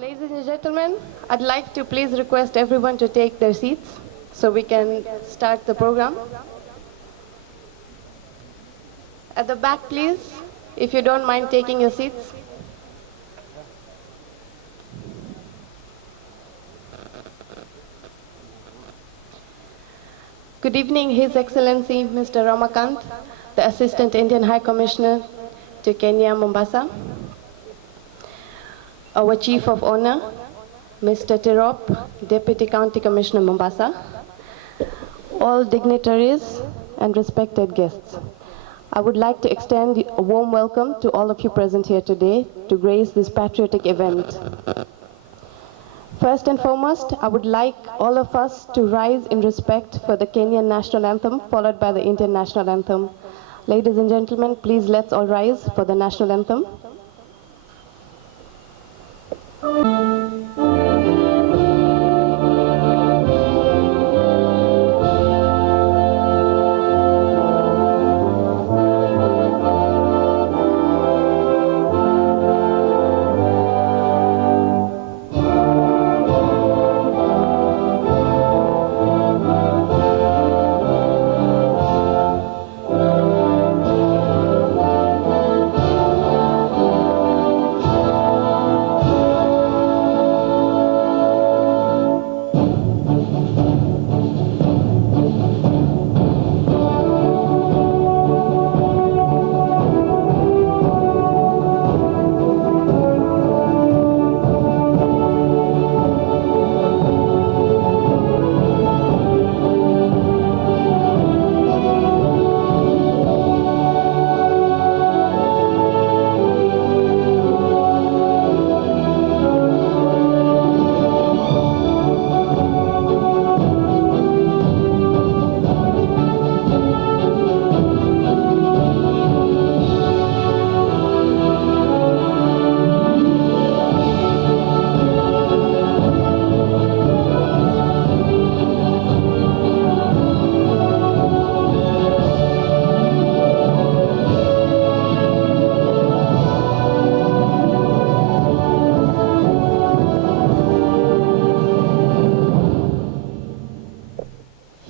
Ladies and gentlemen, I'd like to please request everyone to take their seats so we can start the program. At the back, please, if you don't mind taking your seats. Good evening, His Excellency Mr. Ramakant, the Assistant Indian High Commissioner to Kenya, Mombasa. Our Chief of Honor, Mr. Tirop, Deputy County Commissioner, Mombasa. All dignitaries and respected guests. I would like to extend a warm welcome to all of you present here today to grace this patriotic event. First and foremost, I would like all of us to rise in respect for the Kenyan national anthem, followed by the Indian national anthem. Ladies and gentlemen, please let's all rise for the national anthem.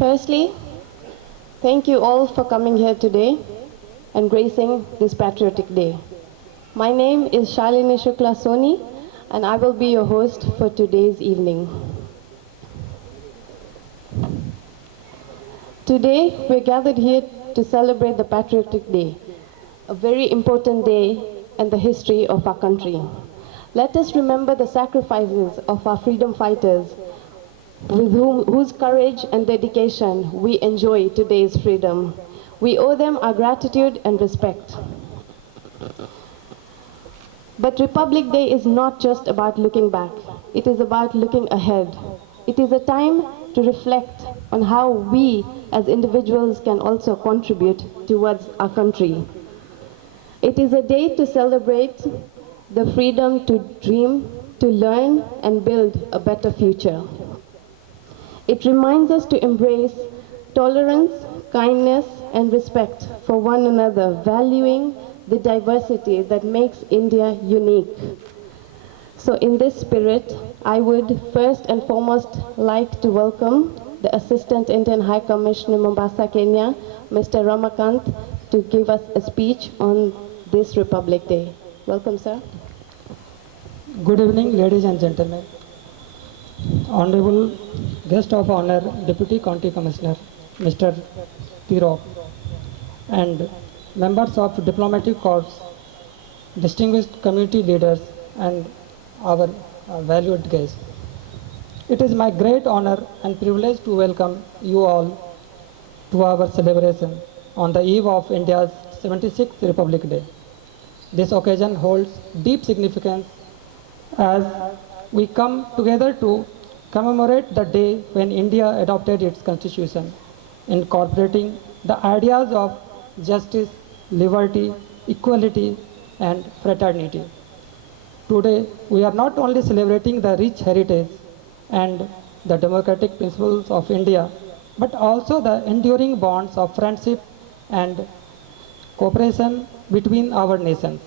Firstly, thank you all for coming here today and gracing this patriotic day. My name is Shalini Shukla Soni, and I will be your host for today's evening. Today, we're gathered here to celebrate the Patriotic Day, a very important day in the history of our country. Let us remember the sacrifices of our freedom fighters with whose courage and dedication we enjoy today's freedom. We owe them our gratitude and respect. But Republic Day is not just about looking back. It is about looking ahead. It is a time to reflect on how we as individuals can also contribute towards our country. It is a day to celebrate the freedom to dream, to learn, and build a better future. It reminds us to embrace tolerance, kindness, and respect for one another, valuing the diversity that makes India unique. So in this spirit, I would first and foremost like to welcome the Assistant Indian High Commissioner, Mombasa, Kenya, Mr. Ramakant, to give us a speech on this Republic Day. Welcome, sir. Good evening, ladies and gentlemen. Honorable Guest of Honor, Deputy County Commissioner, Mr. Tirop, and members of Diplomatic Corps, distinguished community leaders, and our valued guests. It is my great honor and privilege to welcome you all to our celebration on the eve of India's 76th Republic Day. This occasion holds deep significance as we come together to commemorate the day when India adopted its constitution, incorporating the ideas of justice, liberty, equality, and fraternity. Today, we are not only celebrating the rich heritage and the democratic principles of India, but also the enduring bonds of friendship and cooperation between our nations.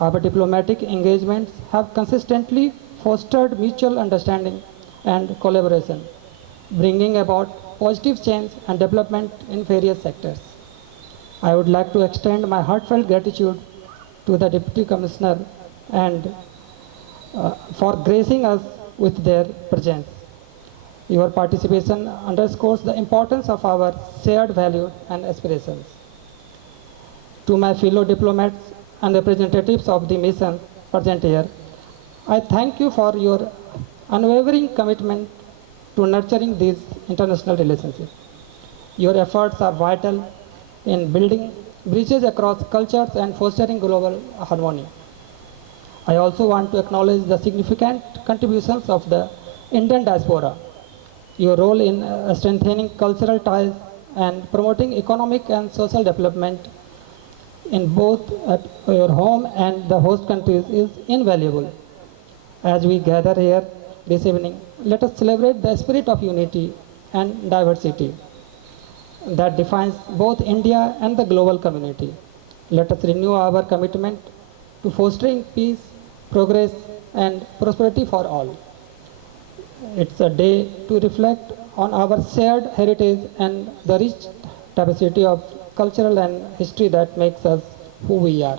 Our diplomatic engagements have consistently fostered mutual understanding and collaboration, bringing about positive change and development in various sectors. I would like to extend my heartfelt gratitude to the Deputy Commissioner and for gracing us with their presence. Your participation underscores the importance of our shared values and aspirations. To my fellow diplomats and representatives of the mission present here, I thank you for your unwavering commitment to nurturing these international relationships. Your efforts are vital in building bridges across cultures and fostering global harmony. I also want to acknowledge the significant contributions of the Indian diaspora. Your role in strengthening cultural ties and promoting economic and social development in both at your home and the host countries is invaluable. As we gather here this evening, let us celebrate the spirit of unity and diversity that defines both India and the global community. Let us renew our commitment to fostering peace, progress, and prosperity for all. It's a day to reflect on our shared heritage and the rich tapestry of cultural and history that makes us who we are.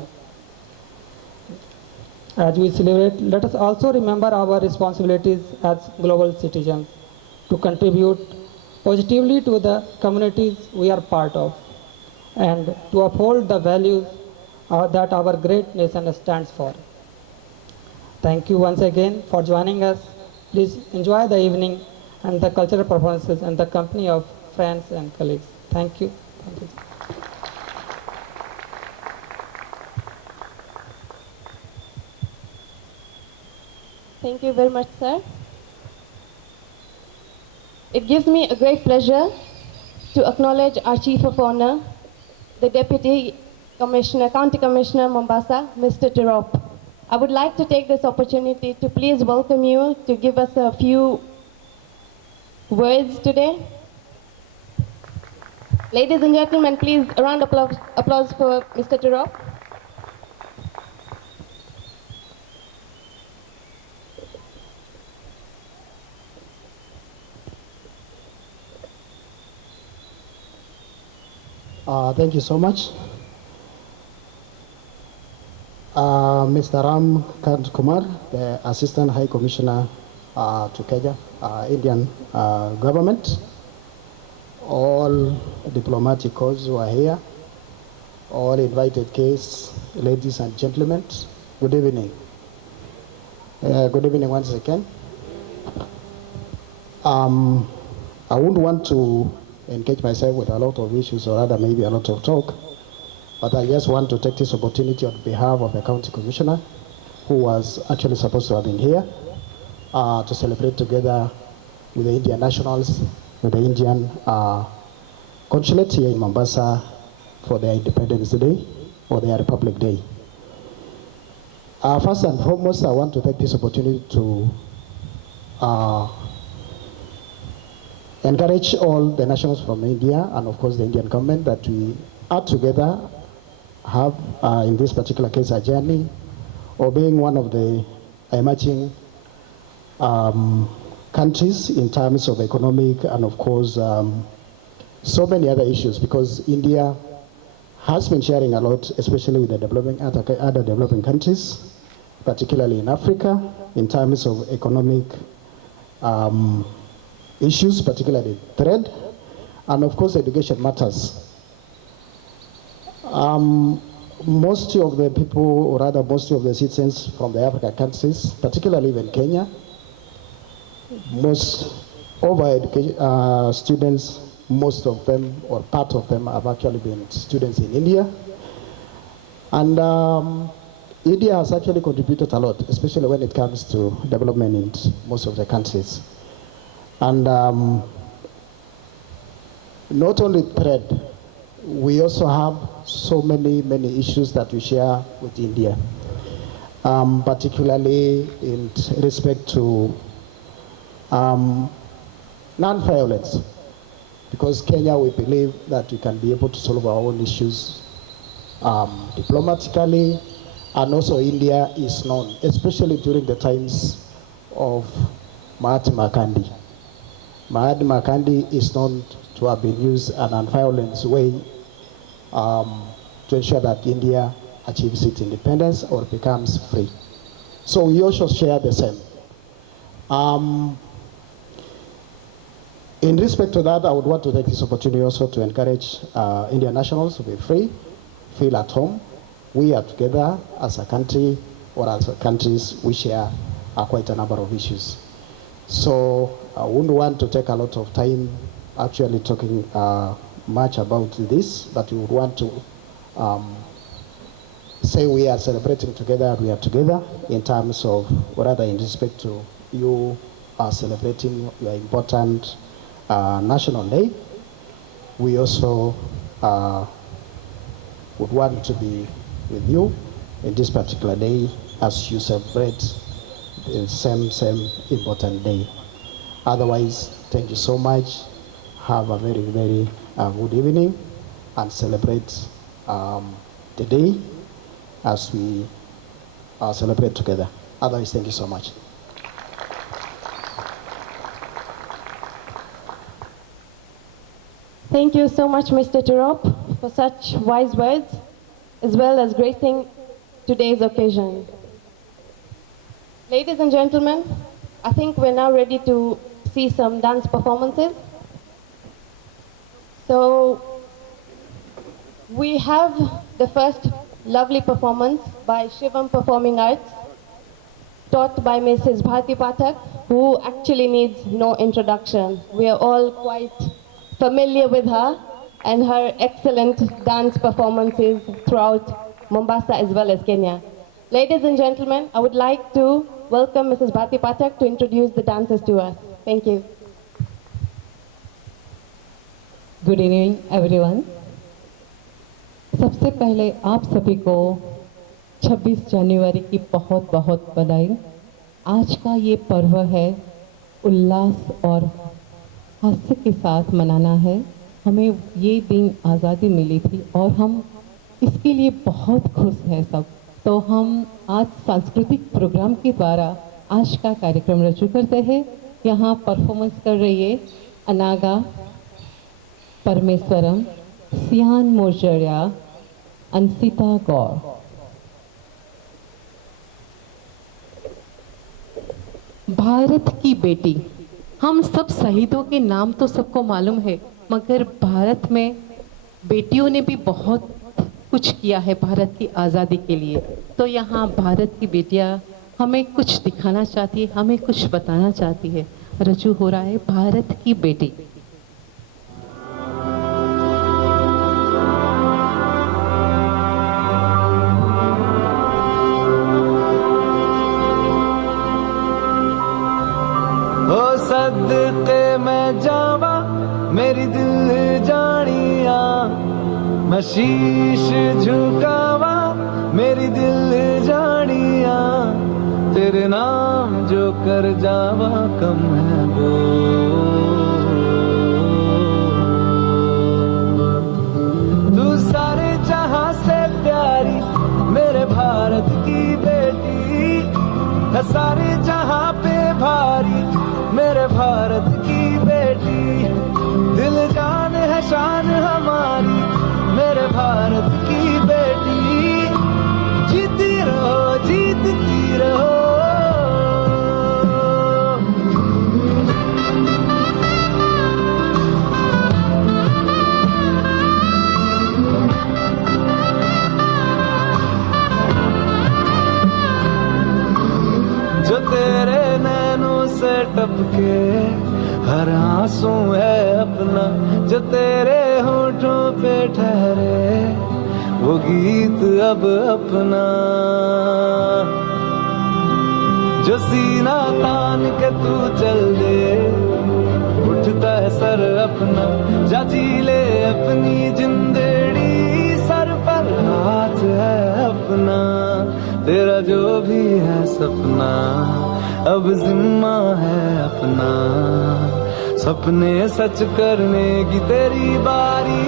As we celebrate, let us also remember our responsibilities as global citizens to contribute positively to the communities we are part of and to uphold the values that our great nation stands for. Thank you once again for joining us. Please enjoy the evening and the cultural performances in the company of friends and colleagues. Thank you. Thank you. Thank you very much, sir. It gives me a great pleasure to acknowledge our Chief of Honor, the Deputy Commissioner, County Commissioner Mombasa, Mr. Tirop. I would like to take this opportunity to please welcome you to give us a few words today. Ladies and gentlemen, please a round of applause for Mr. Tirop. Thank you so much. Mr. Ram Kant Kumar, the Assistant High Commissioner to Kenya, Indian government, all diplomatic corps who are here, all invited guests, ladies and gentlemen, good evening. Good evening once again. I wouldn't want to engage myself with a lot of issues or rather maybe a lot of talk, but I just want to take this opportunity on behalf of the County Commissioner, who was actually supposed to have been here, to celebrate together with the Indian nationals, with the Indian consulate here in Mombasa for their Independence Day or their Republic Day. First and foremost, I want to take this opportunity to encourage all the nationals from India and of course the Indian government that we are together, have in this particular case a journey or being one of the emerging countries in terms of economic and of course so many other issues, because India has been sharing a lot, especially with the other developing countries, particularly in Africa, in terms of economic issues, particularly trade, and of course education matters. Most of the people, or rather most of the citizens from the African countries, particularly even Kenya, most of our students, most of them or part of them have actually been students in India. And India has actually contributed a lot, especially when it comes to development in most of the countries. And not only trade, we also have so many issues that we share with India, particularly in respect to non-violence, because Kenya, we believe that we can be able to solve our own issues diplomatically, and also India is known, especially during the times of Mahatma Gandhi. Mahatma Gandhi is known to have been used in a violent way to ensure that India achieves its independence or becomes free. So we also share the same. In respect to that, I would want to take this opportunity also to encourage Indian nationals to be free, feel at home. We are together as a country, or as countries, we share quite a number of issues. So I wouldn't want to take a lot of time actually talking much about this, but we would want to say we are celebrating together, we are together in terms of, or rather in respect to you are celebrating your important National Day. We also would want to be with you in this particular day as you celebrate the same important day. Otherwise, thank you so much. Have a very, very good evening and celebrate the day as we celebrate together. Otherwise, thank you so much. Thank you so much, Mr. Tirop, for such wise words, as well as gracing today's occasion. Ladies and gentlemen, I think we're now ready to see some dance performances. So we have the first lovely performance by Shivam Performing Arts, taught by Mrs. Bharti Pathak, who actually needs no introduction. We are all quite familiar with her and her excellent dance performances throughout Mombasa as well as Kenya. Ladies and gentlemen, I would like to welcome Mrs. Bharti Pathak to introduce the dancers to us. Thank you. Good evening everyone. सबसे पहले आप सभी को 26 जनवरी की बहुत बहुत बधाई। आज का ये पर्व है उल्लास और हास्य के साथ मनाना है। हमें ये दिन आज़ादी मिली थी और हम इसके लिए बहुत खुश हैं सब। तो हम आज सांस्कृतिक प्रोग्राम के द्वारा आज का कार्यक्रम रजू करते हैं। यहाँ परफॉर्मेंस कर रही है अनागा परमेश्वरम, सियान मोजरिया, अंसिता गौर। भारत की बेटी, हम सब शहीदों के नाम तो सबको मालूम है, मगर भारत में बेटियों ने भी बहुत कुछ किया है भारत की आज़ादी के लिए। तो यहाँ भारत की बेटियाँ हमें कुछ दिखाना चाहती है, हमें कुछ बताना चाहती है। रजू हो रहा है भारत की बेटी। सदके मैं जावा मेरी दिल जानिया, मैं शीश झुकावा मेरी दिल जानिया, तेरे नाम जो कर जावा कम है वो। तू सारे जहां से प्यारी मेरे भारत की बेटी, है सारे जहां पे भारी मेरे भारत की बेटी, दिल जान है शान हमारी मेरे भारत की बेटी, जीती रहो जीतती रहो। जो तेरे नैनों से टपके हर आंसू है अपना, जो तेरे होठों पे ठहरे वो गीत अब अपना, जो सीना तान के तू चल दे उठता है सर अपना, जा जी ले अपनी जिंदड़ी, सर पर हाथ है अपना, तेरा जो भी है सपना अब जिम्मा है अपना, सपने सच करने की तेरी बारी।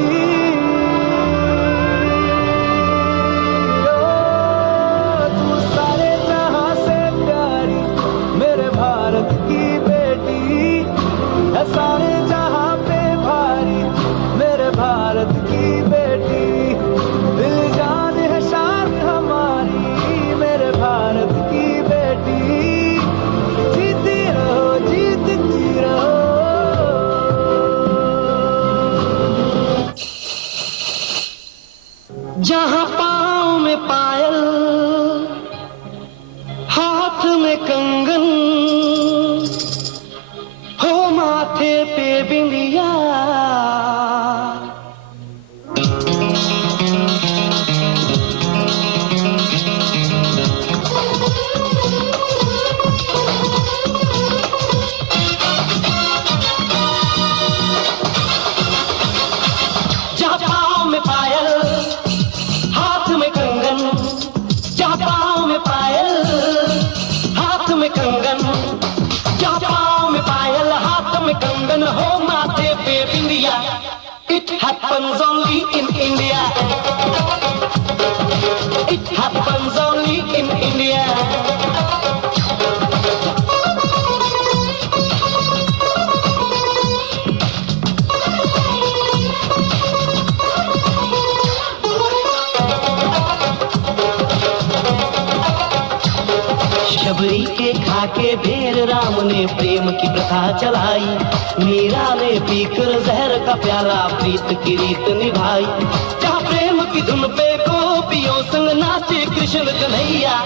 तू सारे जहां से प्यारी मेरे भाई It happens only in India. It happens only in India. Shabari के खाके ढेर राम ने प्रेम की प्रथा चलाई, मीरा ने पीकर जहर का प्याला प्रीत की रीत निभाई। जहाँ प्रेम की धुन पे गोपियों संग नाचे Krishna Kanhaiya.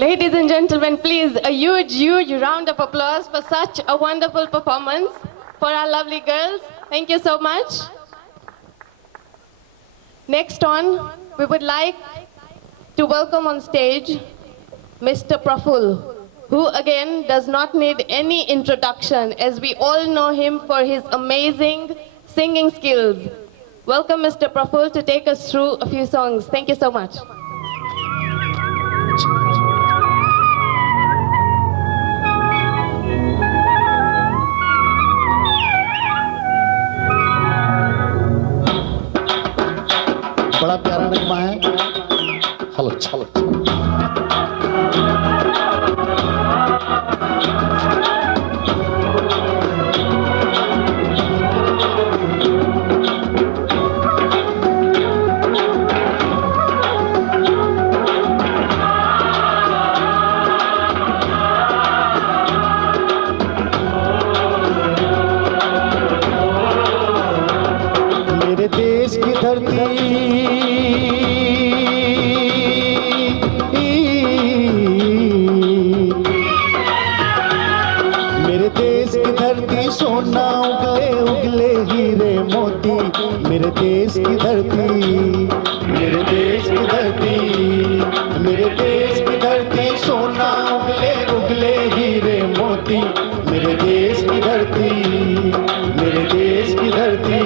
Ladies and gentlemen, please, a huge, huge round of applause for such a wonderful performance for our lovely girls. Thank you so much. Next on, we would like to welcome on stage Mr. Praful, who again does not need any introduction as we all know him for his amazing singing skills. Welcome Mr. Praful to take us through a few songs. Thank you so much. बड़ा प्यारा नगमा है। Hello चलो मेरे देश की धरती, मेरे देश की धरती सोना उगले उगले हीरे मोती। मेरे देश की धरती, मेरे देश की धरती, मेरे देश की धरती सोना उगले उगले हीरे मोती। मेरे देश की धरती, मेरे देश की धरती।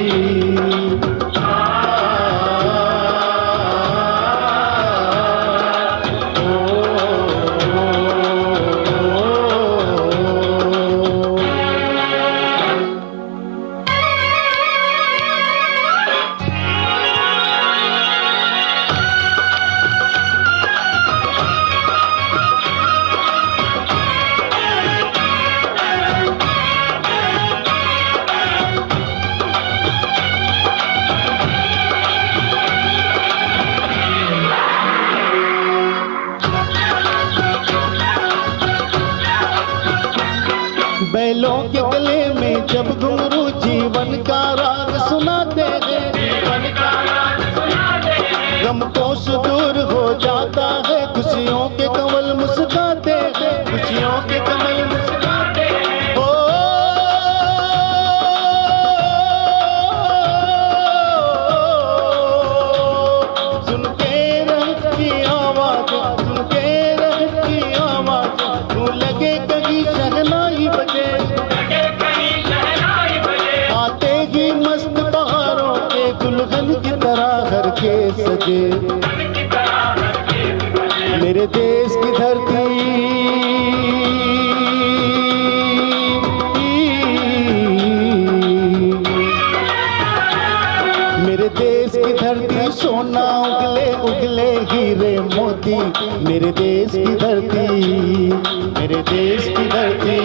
बैलों के गले में जब घुंघरू जीवन का राग सुनाते हैं, गम को सुदूर हो जाता है। खुशियों के कमल मुस्काते हैं, खुशियों के कमल मुस्काते हैं। ओ सुन के रहत की आवाज, सुन के रहत की आवाज, तू लगे कहीं शहनाई बजे। आते ही मस्त बहारों के दुल्हन की तरह घर के सजे। मेरे देश की धरती, मेरे देश की धरती सोना उगले उगले हीरे मोती। मेरे देश की धरती, मेरे देश की धरती।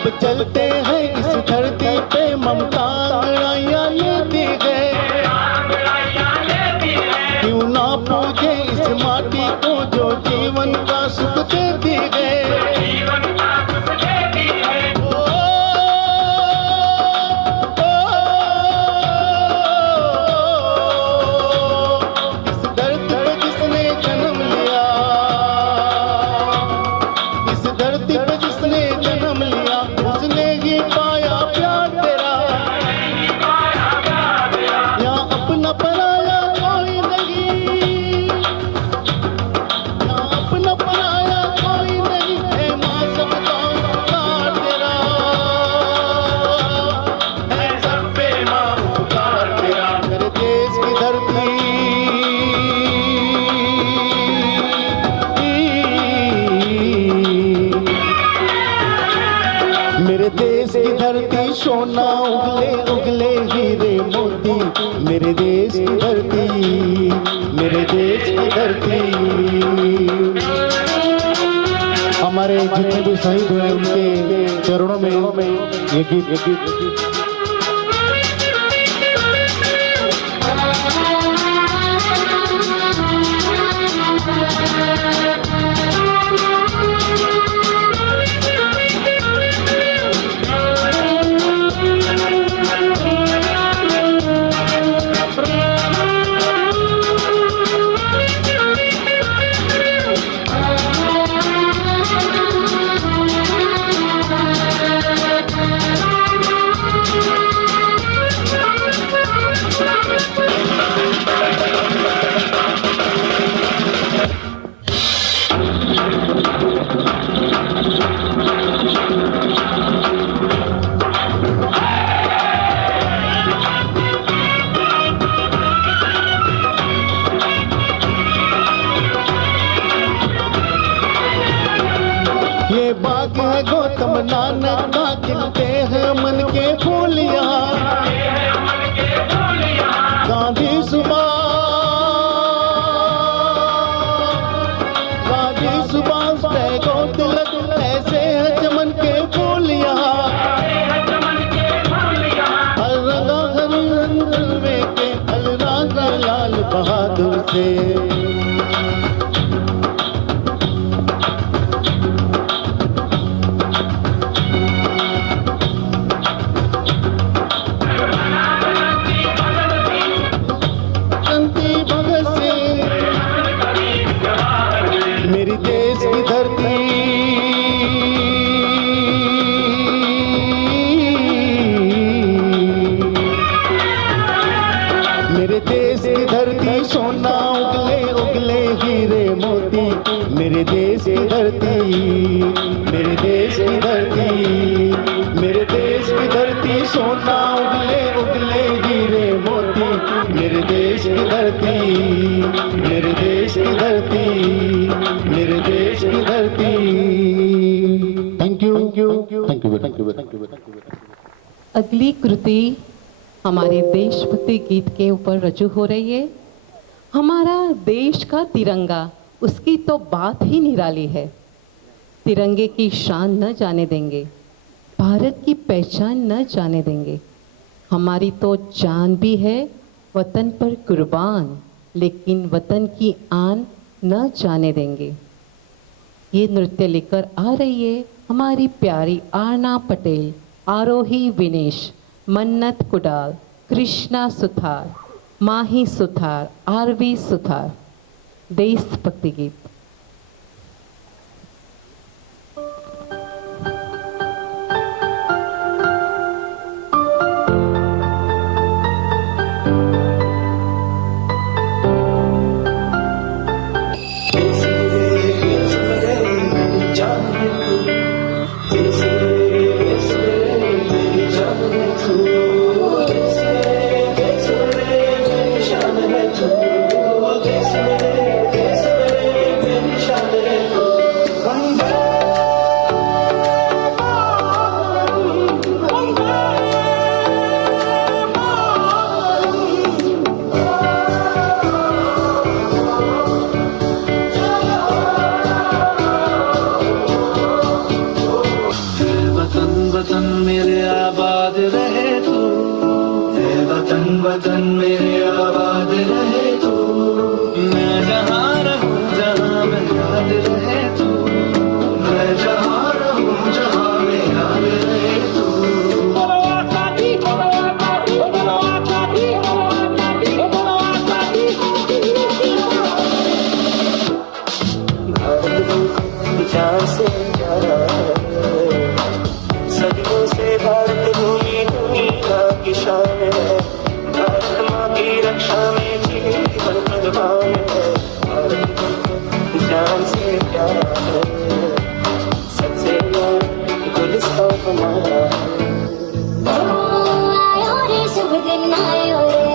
जब चलते हैं इस धरती पे ममता अंगड़ाइयाँ लेती है, क्यों ना पूजे इस माटी को जो जीवन का सुख देती है। इस धरती पे जिसने जन्म लिया, इस धरती पे जिसने जन्म लिया, उसने ही पाया प्यार तेरा। यहाँ अपना पराया कोई नहीं, यहाँ अपना पराया कोई नहीं है, माँ सबका उपकार तेरा है, सब पे माँ उपकार तेरा। मेरे देश की धरती, मेरे देश की धरती सोना उगले उगले हीरे मोती, मेरे देश की धरती, मेरे देश की धरती। हमारे जितने भी शहीद हुए उनके चरणों में ये गीत ये बाग है गौतम नानक का, खिलते हैं मन के फूल यहाँ। गांधी सुभाष टैगोर तिलक, ऐसे हैं चमन के फूल यहाँ। हर रंगा हरी रंगवे के अलराग लाल बहादुर से। संती भगत से मेरी देश की धरती, मेरे देश की धरती सोना उगले उगले हीरे मोती, मेरे देश की धरती, मेरे देश की धरती, मेरे देश की धरती सोना उगले उगले हीरे मोती, मेरे देश की धरती, मेरे देश की धरती, मेरे देश की धरती। Thank you, thank you, thank you, thank you, thank you. अगली कृति हमारे देशभक्ति गीत के ऊपर रजू हो रही है। हमारा देश का तिरंगा, उसकी तो बात ही निराली है। तिरंगे की शान न जाने देंगे, भारत की पहचान न जाने देंगे। हमारी तो जान भी है वतन पर कुर्बान, लेकिन वतन की आन न जाने देंगे। ये नृत्य लेकर आ रही है हमारी प्यारी आरना पटेल, आरोही विनेश, मन्नत कुडाल, कृष्णा सुथार, माही सुथार, आरवी सुथार। देशभक्ति गीत। Yes, वतन मेरे आबाद रहे तू, ऐ वतन वतन मेरे आबाद रहे तू, मैं जहाँ रहूं जहाँ में याद रहे तू, मैं जहाँ रहूं जहाँ में याद रहे तू। जान से प्यारा है, सदियों से भारत भूमि दुनिया की शान है, भारत माँ की रक्षा में जीवन कुर्बान है, भारत जान से प्यारा है, सबसे गुलिस्तान हमारा है। आयो रे शुभ दिन आयो रे,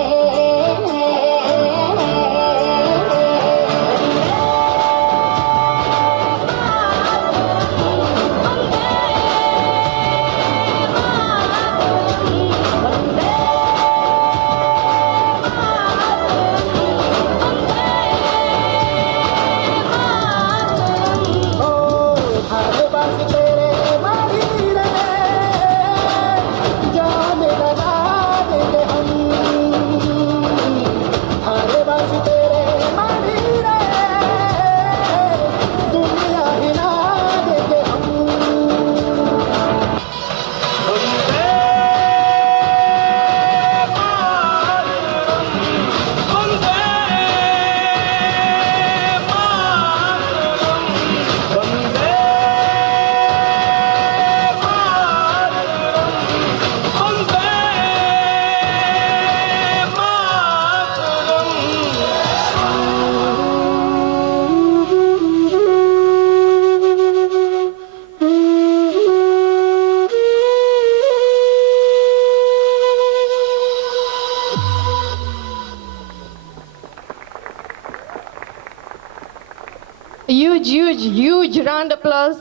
Huge round of applause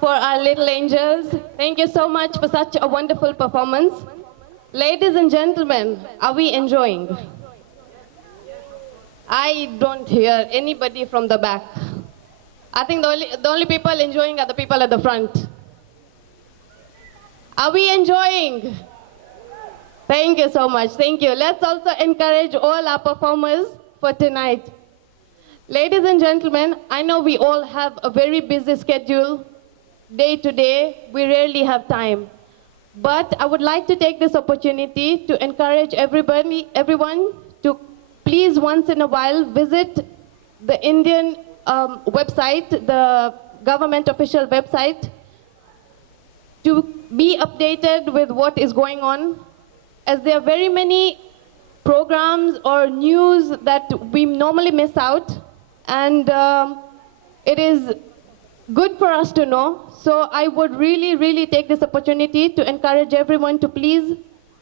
for our little angels. Thank you so much for such a wonderful performance. Ladies and gentlemen, are we enjoying? I don't hear anybody from the back. I think the only people enjoying are the people at the front. Are we enjoying? Thank you so much. Thank you. Let's also encourage all our performers for tonight. Ladies and gentlemen, I know we all have a very busy schedule. Day to day, we rarely have time. But I would like to take this opportunity to encourage everyone to please once in a while visit the Indian website, the government official website, to be updated with what is going on, as there are very many programs or news that we normally miss out, and it is good for us to know. So I would really take this opportunity to encourage everyone to please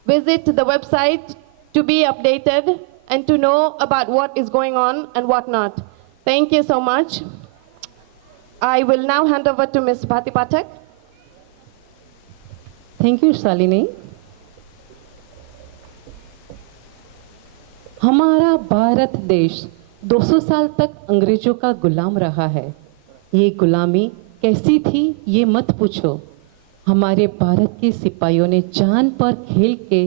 visit the website to be updated and to know about what is going on and what not. Thank you so much. I will now hand over to Ms. Bhati Pathak. Thank you Shalini. हमारा भारत देश 200 साल तक अंग्रेजों का गुलाम रहा है। ये गुलामी कैसी थी ये मत पूछो। हमारे भारत के सिपाहियों ने जान पर खेल के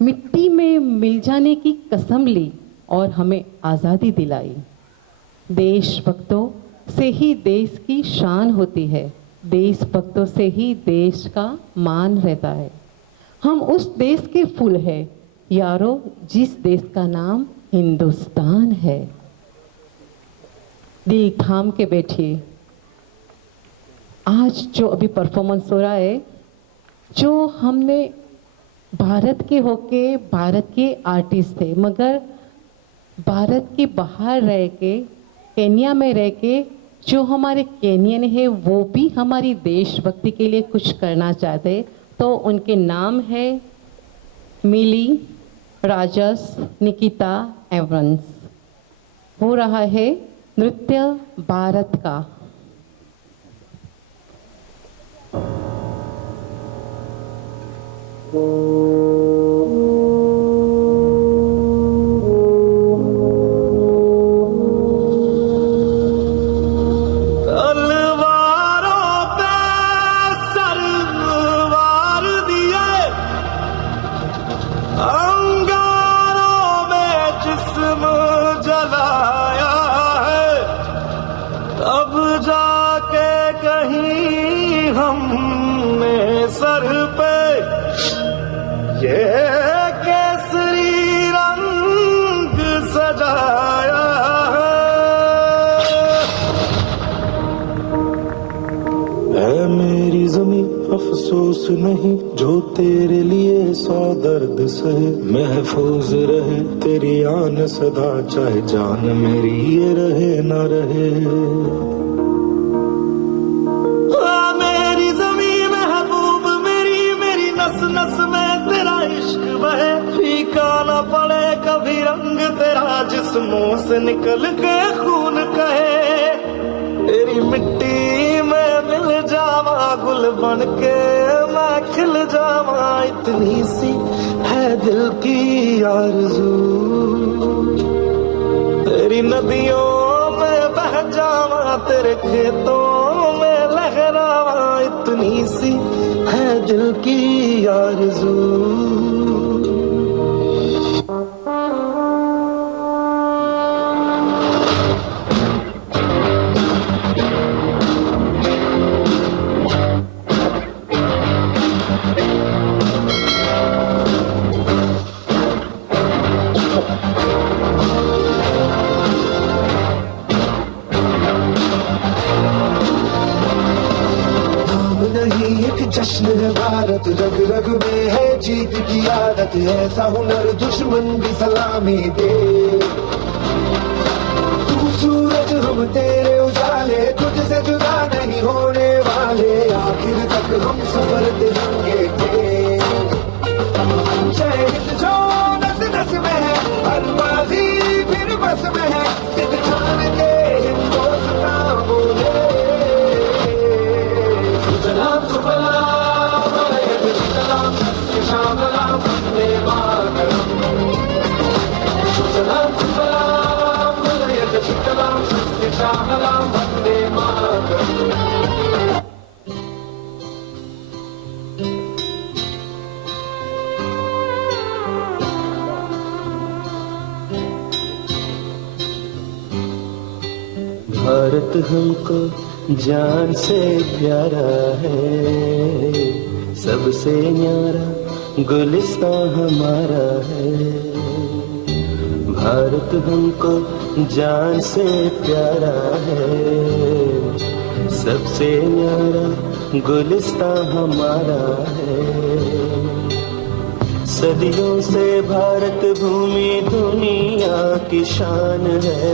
मिट्टी में मिल जाने की कसम ली और हमें आज़ादी दिलाई। देशभक्तों से ही देश की शान होती है, देशभक्तों से ही देश का मान रहता है। हम उस देश के फूल हैं यारो जिस देश का नाम हिंदुस्तान है। दिल थाम के बैठिए। आज जो अभी परफॉर्मेंस हो रहा है, जो हमने भारत के होके भारत के आर्टिस्ट थे, मगर भारत के बाहर रह के केन्या में रह के जो हमारे केनियन है वो भी हमारी देशभक्ति के लिए कुछ करना चाहते, तो उनके नाम है मिली, राजस, निकिता, एवंस। हो रहा है नृत्य भारत का। तलवारों पे सरवार ये केसरी रंग सजाया है मेरी ज़मीं अफसोस नहीं जो तेरे लिए 100 दर्द सहे महफूज रहे तेरी आन सदा चाहे जान मेरी ये रहे ना रहे मेरी ज़मीं महबूब मेरी नस नस में तेरा इश्क बहे फीका ना पड़े कभी रंग तेरा जिस्मों से निकल के खून कहे तेरी मिट्टी में मिल जावा गुल बन के मैं खिल जावा इतनी सी है दिल की आरज़ू तेरी नदियों में बह जावा तेरे खेतों में लहरावा इतनी सी है दिल की आरज़ू जश्न है भारत रग रग में है जीत की आदत ऐसा हुनर दुश्मन भी सलामी दे तू सूरज हम तेरे उजाले तुझसे जुदा नहीं होने वाले आखिर तक हम संवरते रहेंगे जय हिंद जो नस नस में है हर बाजी फिर बस में है सिद्ध ठान के हिंदुस्तान बोले सलाम सुफला भारत हमको जान से प्यारा है सबसे न्यारा गुलिस्तान हमारा है भारत हमको जान से प्यारा है सबसे न्यारा गुलिस्तान हमारा है सदियों से भारत भूमि दुनिया की शान है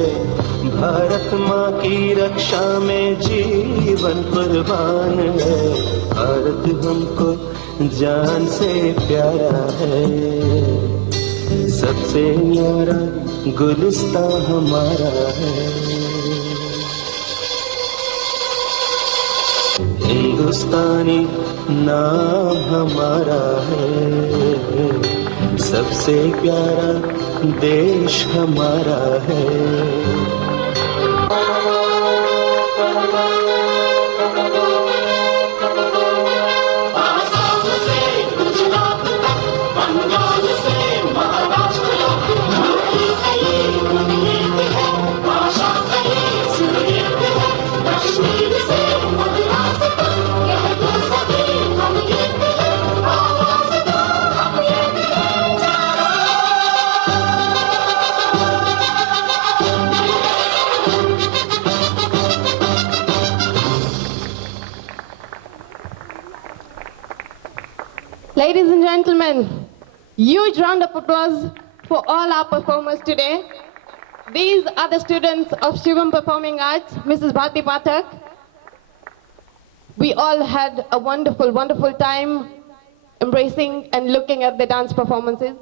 भारत माँ की रक्षा में जीवन कुर्बान है भारत हमको जान से प्यारा है सबसे न्यारा गुलिस्तान हमारा है हिंदुस्तानी नाम हमारा है सबसे प्यारा देश हमारा है Ladies and gentlemen, huge round of applause for all our performers today. These are the students of Shivam Performing Arts, Mrs. Bharti Pathak. We all had a wonderful, wonderful time embracing and looking at the dance performances.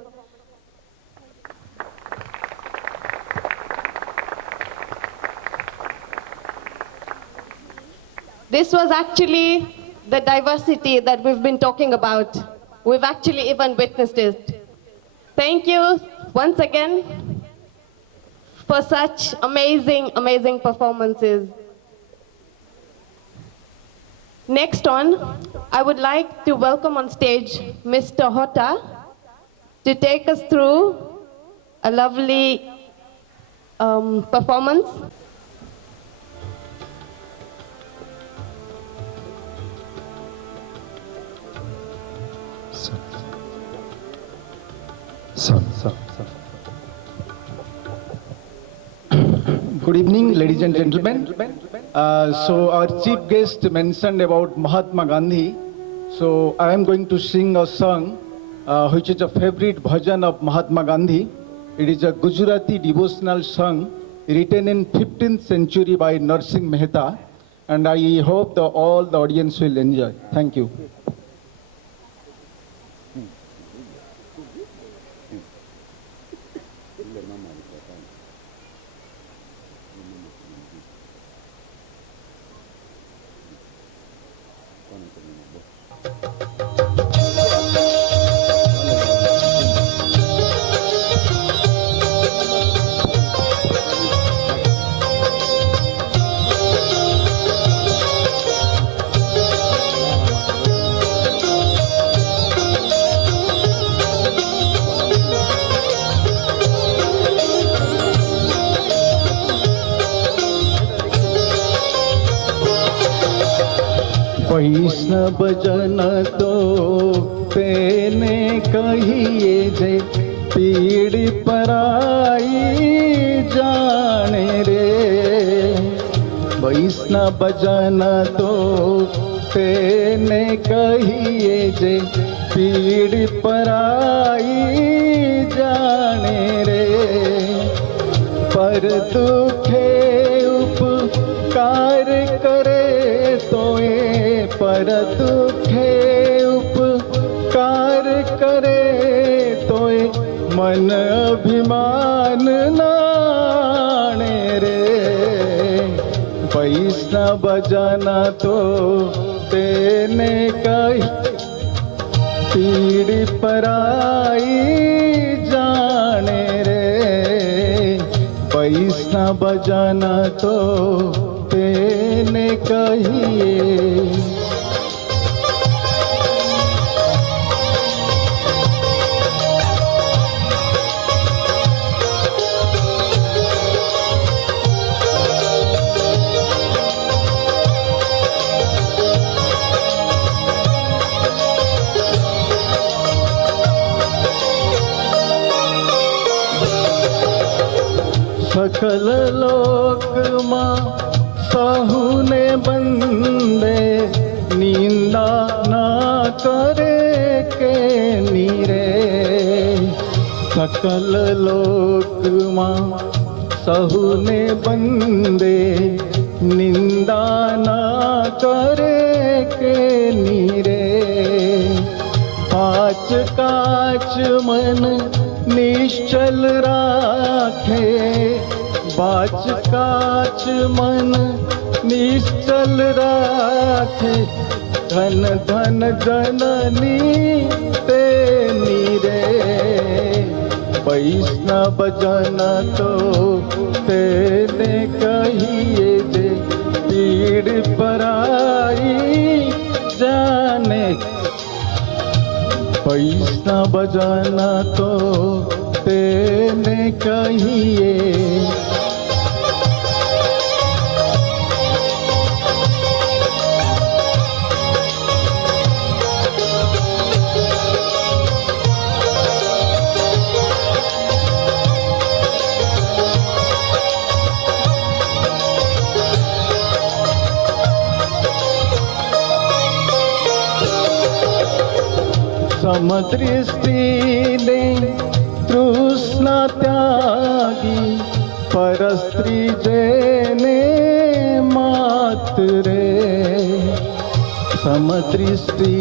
This was actually the diversity that we've been talking about. We've actually even witnessed it. Thank you once again for such amazing, amazing performances. Next on, I would like to welcome on stage Mr. Hota to take us through a lovely performance. Good evening, ladies and gentlemen. So our chief guest mentioned about Mahatma Gandhi. So I am going to sing a song which is a favorite bhajan of Mahatma Gandhi. It is a Gujarati devotional song written in 15th century by Narsingh Mehta, and I hope all the audience will enjoy. Thank you. वैष्णव जन तो तेने कहिए जे पीड़ पराई जाने रे। वैष्णव जन तो तेने कहिए जे पीड़ पराई जाने रे। पर दुखे उपकार करे पर दुखे उपकार करे तोय मन अभिमान नाणे रे। वैष्णव जन तो तेने कही पीड़ पराई जाने रे। वैष्णव जन तो तेने कहिए। सकल लोक मां सहुने बंदे निंदा ना करे के नीरे। सकल लोक मां सहुने बंदे निंदा ना करे के नीरे। पाँच काच मन निश्चल राखे पाँच काच मन निश्चल राखे। धन धन जननी तेनी रे। वैष्णव जन तो तेने कहिए जे पीड़ पराई जाने। वैष्णव जन तो तेने कहिए। समदृष्टि ने तृष्णा त्यागी परस्त्री जेने मातरे। समदृष्टि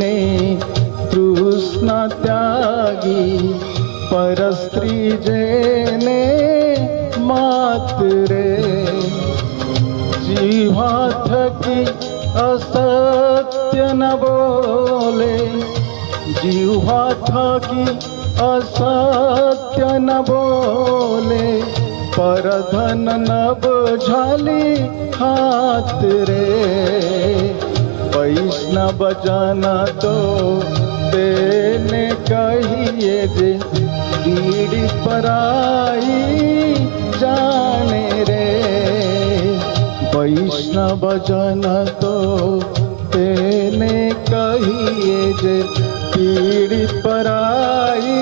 ने तृष्णा त्यागी परस्त्री जेने मातरे। जीवा थकी असत्य न बोले जीवा थकी असत्य न बोले। पर धन नभ झाली हाथ रे। वैष्णव जन तो तेने कहिए जे पीड़ पराई जाने रे। वैष्णव जन तो तेने कहिए जे पीड़ पराई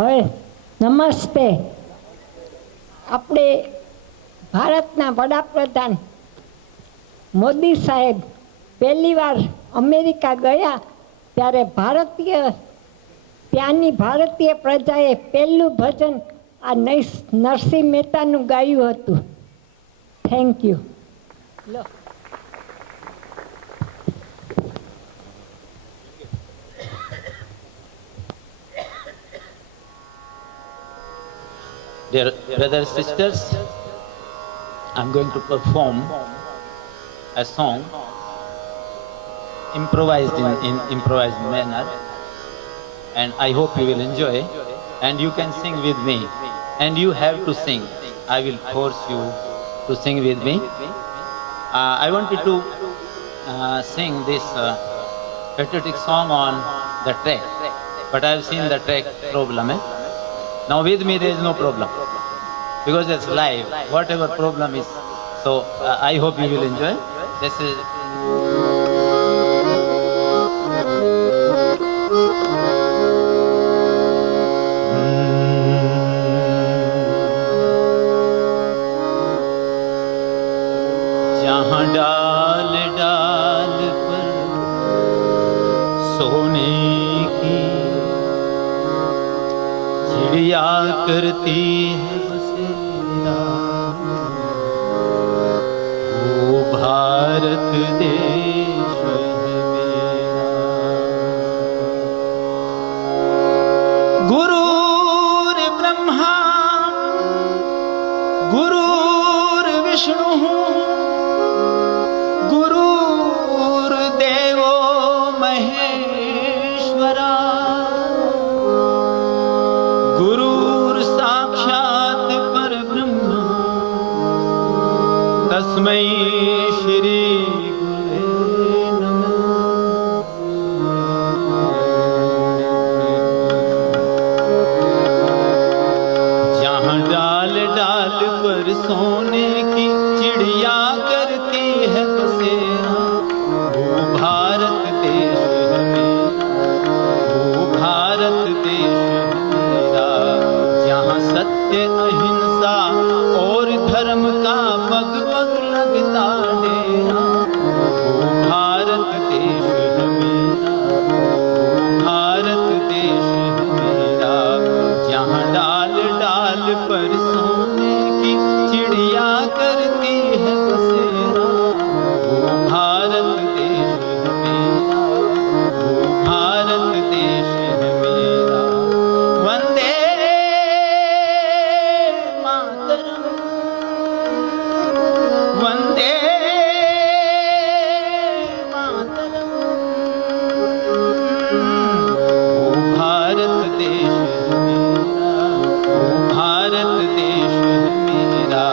હવે નમસ્તે. આપણે ભારતના વડાપ્રધાન મોદી સાહેબ પહેલી વાર અમેરિકા ગયા ત્યારે ત્યાંની ભારતીય પ્રજાએ પહેલું ભજન આ નરસિંહ મહેતાનું ગાયું હતું. Thank you. Dear brothers, sisters, I'm going to perform a song improvised in improvised manner, and I hope you will enjoy, and you can sing with me, and you have to sing. I will force you to sing with me. I wanted to sing this patriotic song on the track, but I have seen the track problem. Now with me there is no problem, because it's live, whatever problem is. So I hope you will enjoy. This is जहाँ डाल डाल पर सोने की चिड़िया करती है बसेरा, वो भारत देश है मेरा। गुरुर ब्रह्मा गुरुर विष्णु गुरुर्देवो महेश्वरा, साक्षात परब्रह्म तस्मै श्री गुरुवे नमः। जहाँ डाल डाल पर सोने की चिड़िया करती है बसेरा, वो भारत देश है मेरा, वो भारत देश है मेरा। सत्य अहिंसा और धर्म का पग पग लगता डेरा, वो भारत देश है मेरा, वो भारत देश है मेरा। जहाँ डाल डाल पर सोने की चिड़िया करती है बसेरा, वो भारत देश है मेरा, वो भारत देश है मेरा। वंदे वंदे मातरम, वो भारत देश है मेरा, वो भारत देश है मेरा।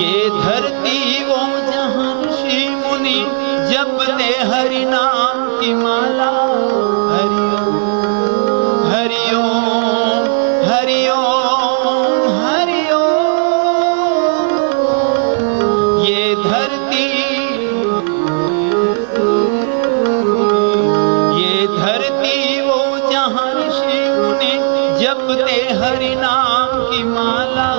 ये धरती वो जहाँ ऋषि मुनि जपते हरि नाम की माला, जपते हरि नाम की माला।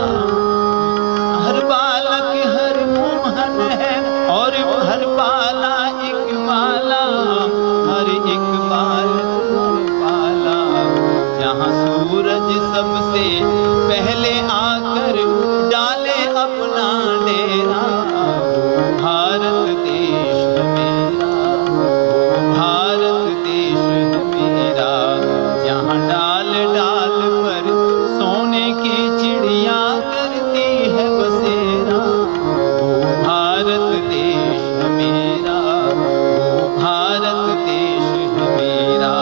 हर बालक हर मोहन है और हर बाला एक बाला, हर एक बालक हर बाला। जहाँ सूरज सबसे पहले आकर डाले अपना डेरा, वो भारत देश है मेरा, वो भारत देश है मेरा। जहाँ डाल डाल पर सोने की चिड़िया करती है बसेरा, वो भारत देश है मेरा, वो भारत देश है मेरा।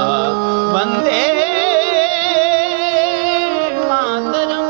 Vande Mataram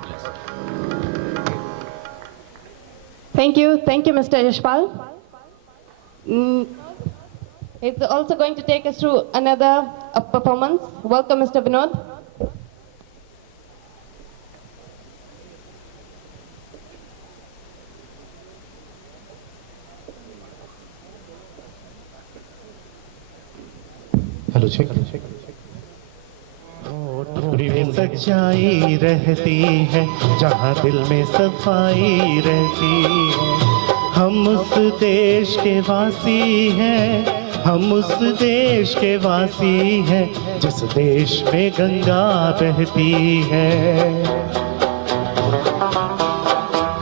God bless. Thank you, Mr. Yashpal. He's also going to take us through another performance. Welcome, Mr. Vinod. Hello check. में सच्चाई रहती है जहाँ दिल में सफाई रहती है। हम उस देश के वासी हैं, हम उस देश के वासी हैं जिस देश में गंगा बहती है।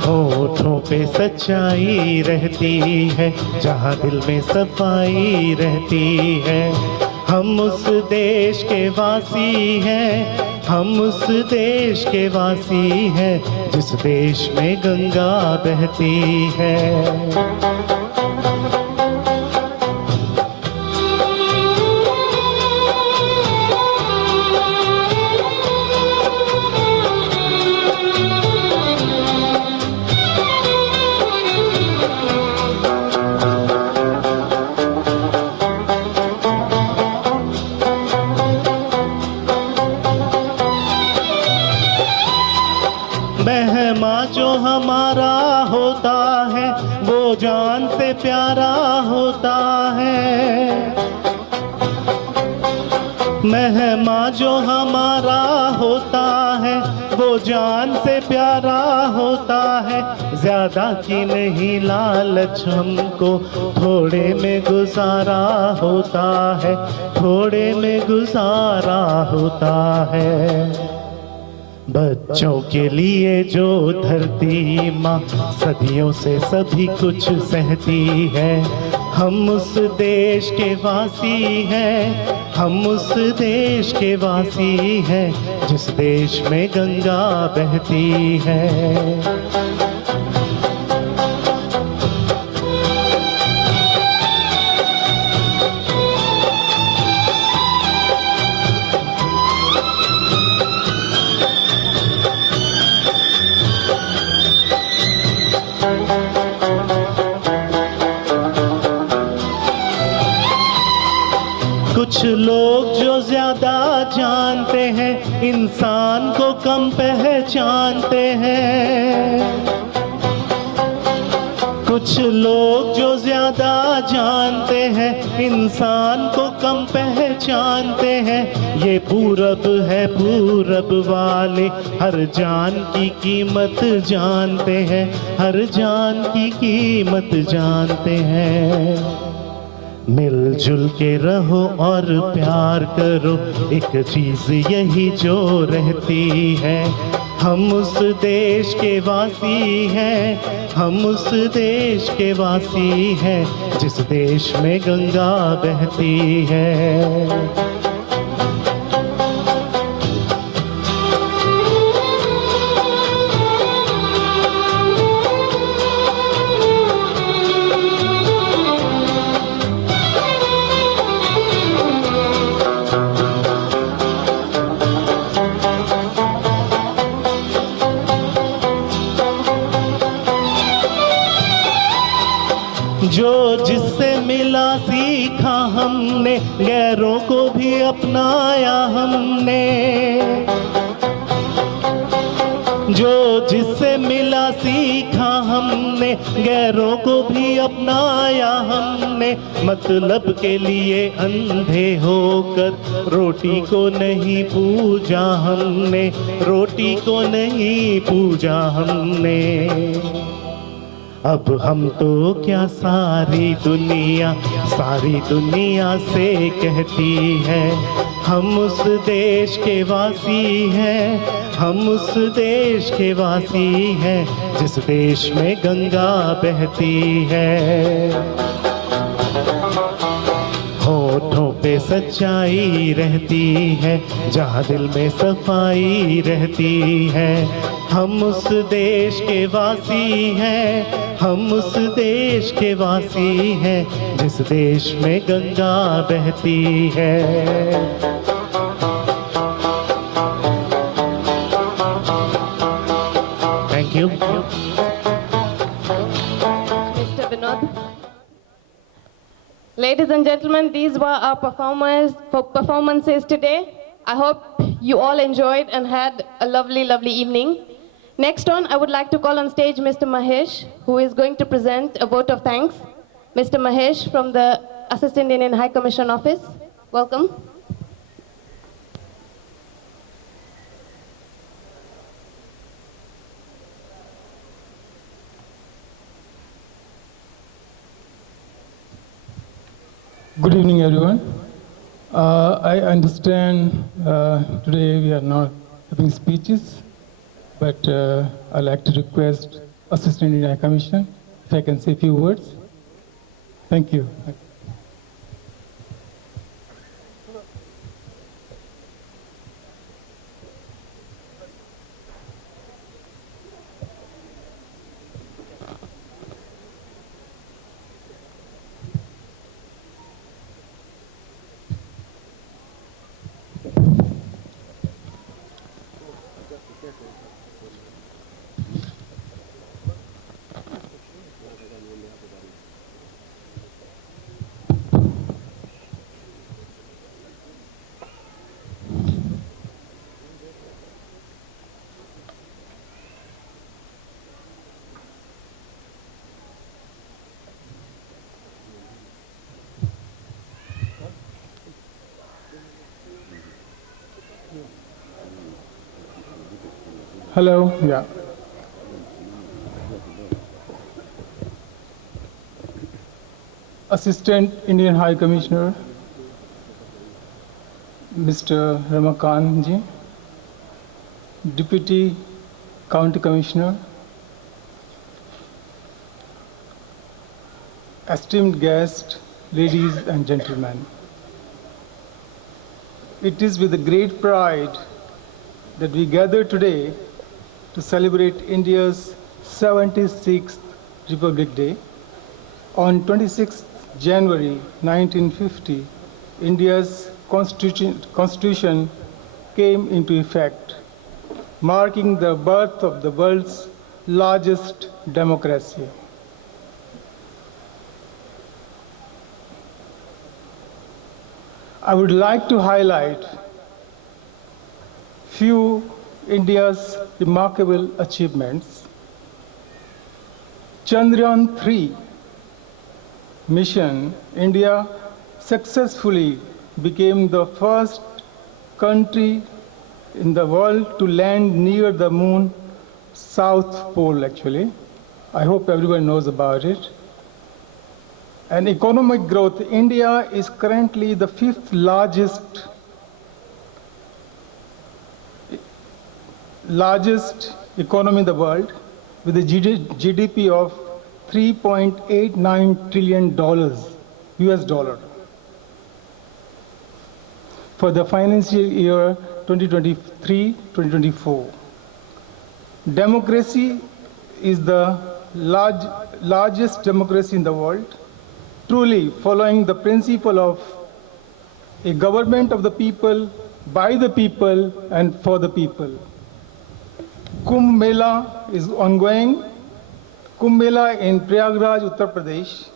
होठों पे सच्चाई रहती है जहाँ दिल में सफाई रहती है। हम उस देश के वासी हैं, हम उस देश के वासी हैं जिस देश में गंगा बहती है। मेहमा जो हमारा होता है वो जान से प्यारा होता है। मेहमा जो हमारा होता है वो जान से प्यारा होता है। ज्यादा की नहीं लालच हमको थोड़े में गुजारा होता है, थोड़े में गुजारा होता है। बच्चों के लिए जो धरती माँ सदियों से सभी कुछ सहती है। हम उस देश के वासी हैं, हम उस देश के वासी हैं जिस देश में गंगा बहती है। कुछ लोग जो ज्यादा जानते हैं इंसान को कम पहचानते हैं। कुछ लोग जो ज्यादा जानते हैं इंसान को कम पहचानते हैं। ये पूरब है, पूरब वाले हर जान की कीमत जानते हैं, हर जान की कीमत जानते हैं। मिलजुल के रहो और प्यार करो, एक चीज यही जो रहती है। हम उस देश के वासी हैं, हम उस देश के वासी हैं जिस देश में गंगा बहती है। जो जिससे मिला सीखा हमने, गैरों को भी अपनाया हमने। जो जिससे मिला सीखा हमने, गैरों को भी अपनाया हमने। मतलब के लिए अंधे होकर रोटी को नहीं पूजा हमने, रोटी को नहीं पूजा हमने। अब हम तो क्या सारी दुनिया से कहती है। हम उस देश के वासी हैं, हम उस देश के वासी हैं जिस देश में गंगा बहती है। होठों पे सच्चाई रहती है जहाँ दिल में सफाई रहती है। हम उस देश के वासी हैं, हम उस देश के वासी हैं जिस देश में गंगा बहती है। you. Mr. Vinod. Ladies and gentlemen, these were our performances today. I hope you all enjoyed and had a lovely, lovely evening. Next on, I would like to call on stage Mr. Mahesh, who is going to present a vote of thanks. Mr. Mahesh from the Assistant Indian High Commission Office. Welcome. Good evening, everyone. I understand today we are not having speeches, but I'd like to request Assistant Indian High Commission if I can say a few words. Thank you. Hello. Yeah. Assistant Indian High Commissioner, Mr. Ramakant ji, Deputy County Commissioner, esteemed guests, ladies and gentlemen. It is with great pride that we gather today to celebrate India's 76th Republic Day. On 26th January 1950, India's constitution came into effect, marking the birth of the world's largest democracy. I would like to highlight few India's remarkable achievements. Chandrayaan-3 mission, India successfully became the first country in the world to land near the moon, South Pole actually. I hope everyone knows about it. And economic growth, India is currently the 5th largest economy in the world, with a GDP of $3.89 trillion US dollar for the financial year 2023-2024. Democracy is the largest democracy in the world, truly following the principle of a government of the people, by the people, and for the people. Kumbh Mela is ongoing. Kumbh Mela in Prayagraj, Uttar Pradesh,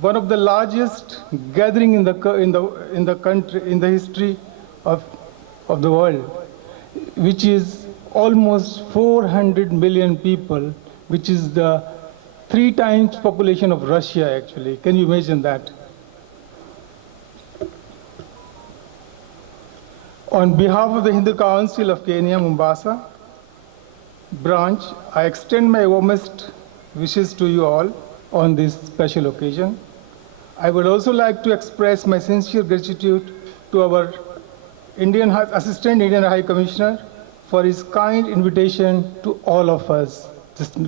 one of the largest gathering in the country, in the history of the world, which is almost 400 million people, which is the 3 times population of Russia actually. Can you imagine that? On behalf of the Hindu Council of Kenya, Mombasa branch, I extend my warmest wishes to you all on this special occasion. I would also like to express my sincere gratitude to our Assistant Indian High Commissioner for his kind invitation to all of us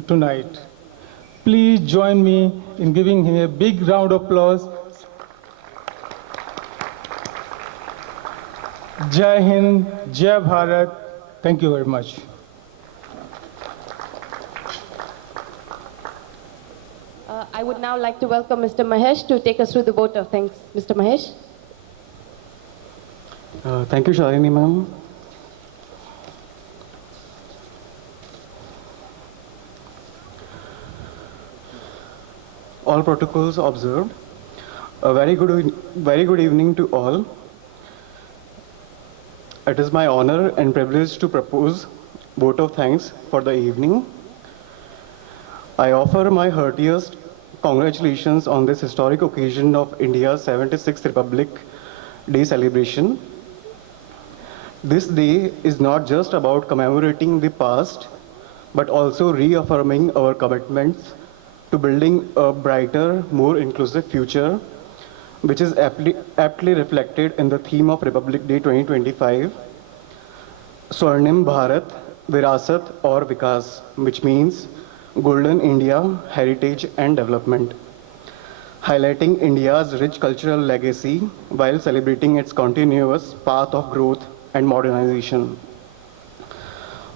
tonight. Please join me in giving him a big round of applause. Jai Hind, Jai Bharat. Thank you very much. I would now like to welcome Mr. Mahesh to take us through the vote of thanks. Mr. Mahesh. Thank you, Shalini ma'am. All protocols observed. A very good evening to all. It is my honor and privilege to propose vote of thanks for the evening. I offer my heartiest congratulations on this historic occasion of India's 76th Republic Day celebration. This day is not just about commemorating the past, but also reaffirming our commitments to building a brighter, more inclusive future, which is aptly reflected in the theme of Republic Day 2025, Swarnim Bharat, Virasat or Vikas, which means Golden India, Heritage and Development, highlighting India's rich cultural legacy while celebrating its continuous path of growth and modernization.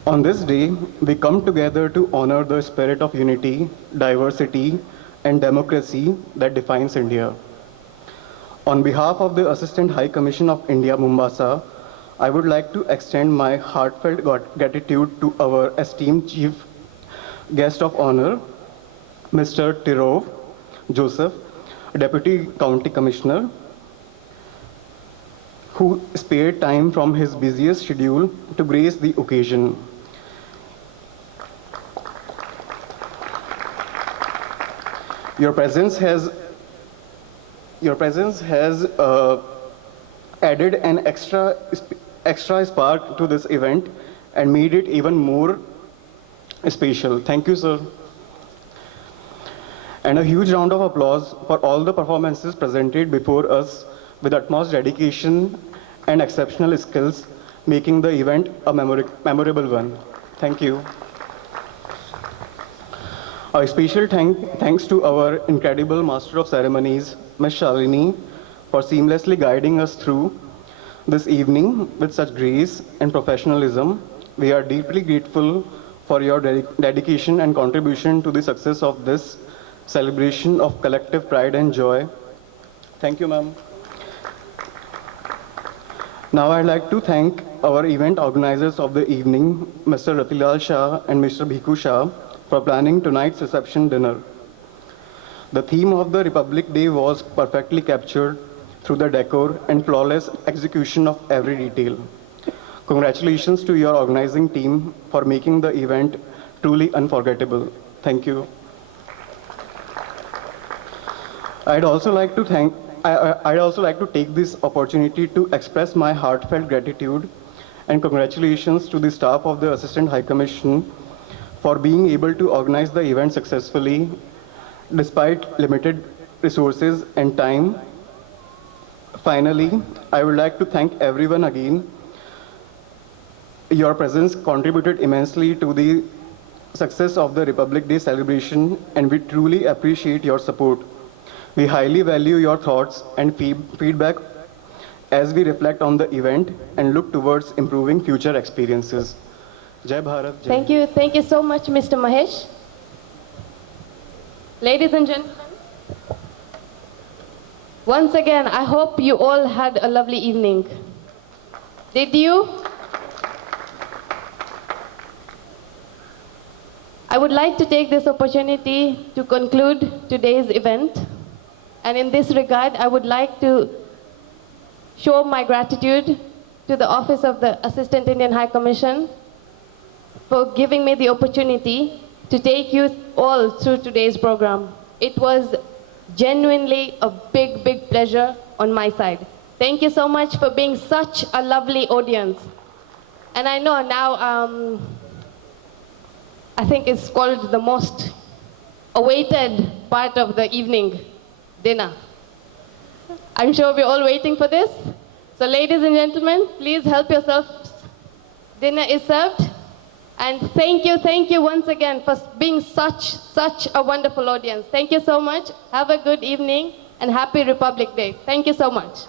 On this day, we come together to honor the spirit of unity, diversity, and democracy that defines India. On behalf of the Assistant High Commission of India, Mombasa, I would like to extend my heartfelt gratitude to our esteemed Chief Guest of Honor, Mr. Tirov Joseph, Deputy County Commissioner, who spared time from his busiest schedule to grace the occasion. Your presence has added an extra spark to this event and made it even more special. Thank you, sir. And a huge round of applause for all the performances presented before us with utmost dedication and exceptional skills, making the event a memorable one. Thank you. A special thanks to our incredible Master of Ceremonies, Ms. Shalini, for seamlessly guiding us through this evening with such grace and professionalism. We are deeply grateful for your dedication and contribution to the success of this celebration of collective pride and joy. Thank you, ma'am. Now I'd like to thank our event organizers of the evening, Mr. Ratilal Shah and Mr. Bhiku Shah, for planning tonight's reception dinner. The theme of the Republic Day was perfectly captured through the decor and flawless execution of every detail. Congratulations to your organizing team for making the event truly unforgettable. Thank you. I'd also like to take this opportunity to express my heartfelt gratitude and congratulations to the staff of the Assistant High Commission for being able to organize the event successfully despite limited resources and time. Finally, I would like to thank everyone again. Your presence contributed immensely to the success of the Republic Day celebration, and we truly appreciate your support. We highly value your thoughts and feedback as we reflect on the event and look towards improving future experiences. Jai Bharat. Jai. Thank you so much, Mr. Mahesh. Ladies and gentlemen, once again, I hope you all had a lovely evening. Did you? I would like to take this opportunity to conclude today's event. And in this regard, I would like to show my gratitude to the Office of the Assistant Indian High Commission for giving me the opportunity to take you all through today's program. It was genuinely a big, big pleasure on my side. Thank you so much for being such a lovely audience. And I know now, I think it's called the most awaited part of the evening, dinner. I'm sure we're all waiting for this. So ladies and gentlemen, please help yourselves. Dinner is served. And thank you once again for being such a wonderful audience. Thank you so much. Have a good evening and happy Republic Day. Thank you so much.